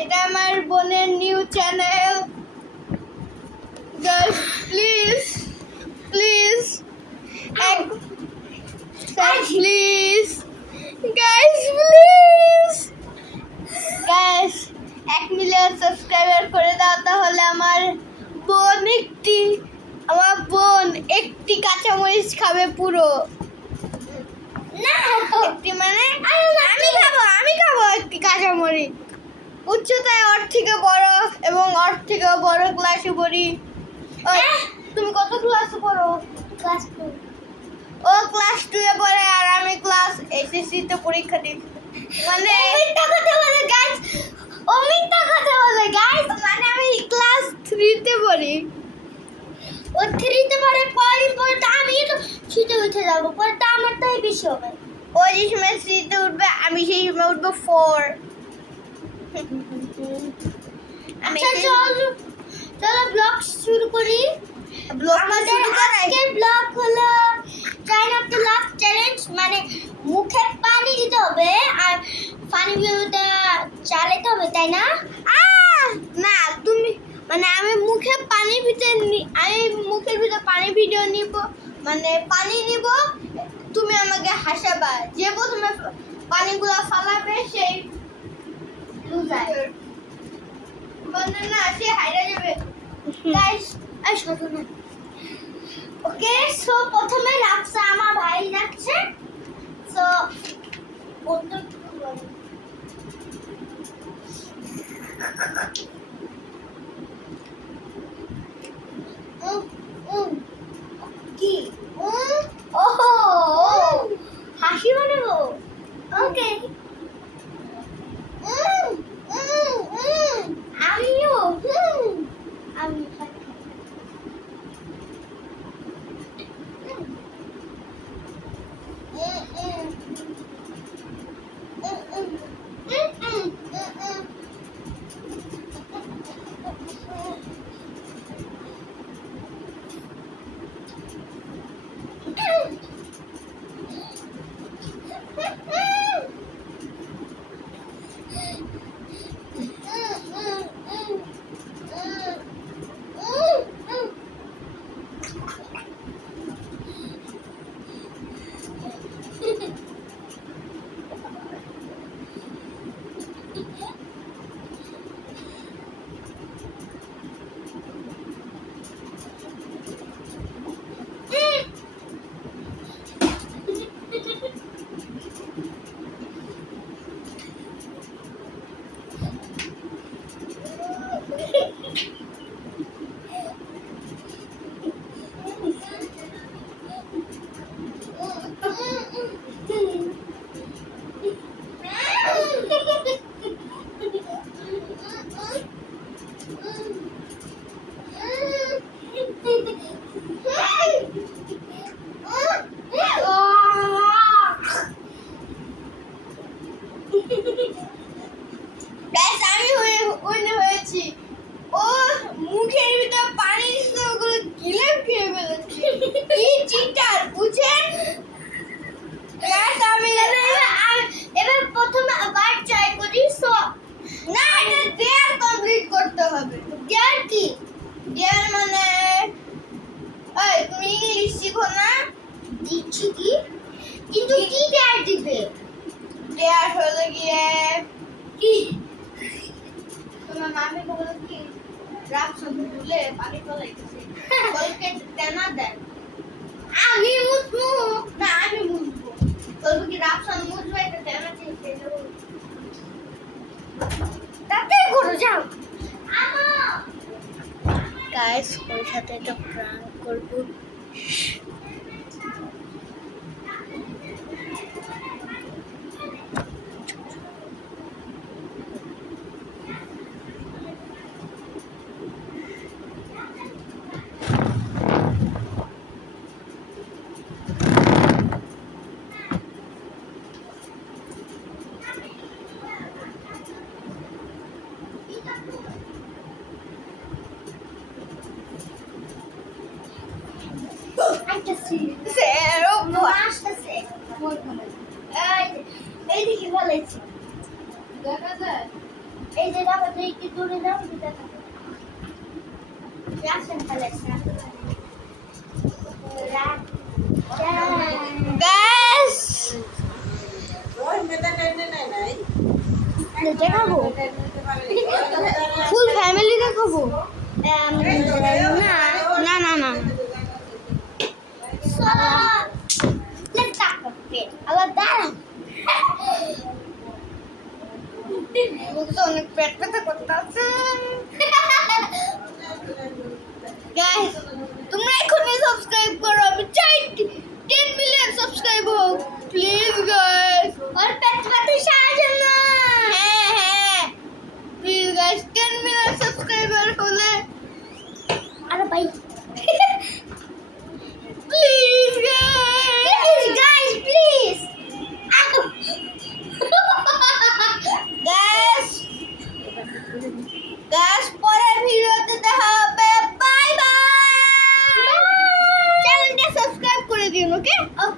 এটা আমার বোনের new channel. Guys please please please guys please guys 1 million subscriber করে দাও, তাহলে আমার বোন একটি কাঁচামরিচ খাবে পুরো। না একটি মানে আমি খাবো একটি কাঁচামরিচ। উচ্চতায় ওর থেকে বড় এবং ওর থেকে বড় ক্লাসে পড়ি। তুমি কত ক্লাসে পড়ো? ক্লাস 2। ও ক্লাস 2 এ পড়ে আর আমি ক্লাস এসএসসি তে পরীক্ষা দিচ্ছি। মানে মিথ্যা কথা বলে গাইস, মানে আমি ক্লাস 3 তে পড়ি। ও 3 তে পড়ে, পরে তো আমি তো 3 তে উঠে যাব, পরে তো আমারটাই বেশি হবে। ও যে সময় 3 তে উঠবে আমি সেই সময় উঠবো 4। আচ্ছা চলো ব্লগ শুরু করি। আমাদের আজকের ব্লগ হলো trying up the love challenge, মানে মুখে পানি দিতে হবে আর পানি ভিডিওটা চালাতে হবে, তাই না? না তুমি মানে আমি মুখের ভিতরে পানি ভিডিও নিব, মানে পানি নিব, তুমি আমাকে হাসাবা। যে প্রথমে পানিগুলো ফালাবে সেই লুজার। না সে হাইরা যাবে। গাইস শোনো না। ওকে সো প্রথমে রাখছে আমার ভাই রাখছে। সো কি ওহো হাসি বানাবো। ওকে আমিও আমি হয়েছি। ও মুখের ভিতর পানি দিতে ওগুলো গিলে খেয়ে ফেলেছে। কি চিটার বুঝেন? আমি এবার প্রথমে আবার ট্রাই করি। সো না এটা ডেয়ার কমপ্লিট করতে হবে। ডেয়ার কি? ডেয়ার মানে এই তুমি ইংলিশ শিখো না? দিচ্ছি কি? কিন্তু কি ডেয়ার দিবে? ডেয়ার হলো গিয়ে কি? তোমার মামি বলে কি রাত সন্ধে ভুলে পানি ফলাইতেছে। বলকে তেনা দেন আমি মুছবো না, আমি মুছবো। বলবো কি রাত সন্ধে মুছবো, এটা তেনা চেয়ে দেবো। তাতেই করো যাও। গাইস ওর সাথে একটা প্র্যাঙ্ক করব। এই দেখি বলেছি দেখা যায় এই যে দাও তুই কি দূরে দাও দিতে থাকো রাখেন তাহলে গ্যাস এটা খাবো ফুল ফ্যামিলিকে খাবো না না না না আবার দাঁড়ান অনেক পেট ব্যথা করতেছে গাইস তোমরা এখনই সাবস্ক্রাইব করো আমি চাই 10 মিলিয়ন সাবস্ক্রাইব হোক প্লিজ গাইস আর পেট ব্যথা সাহায্য না হ্যাঁ প্লিজ গাইস 10 মিলিয়ন সাবস্ক্রাইবার হলে আরে ভাই প্লিজ গাইস প্লিজ গাইস পরের ভিডিওতে দেখা হবে বাই বাই চ্যানেলটা সাবস্ক্রাইব করে দিন ওকে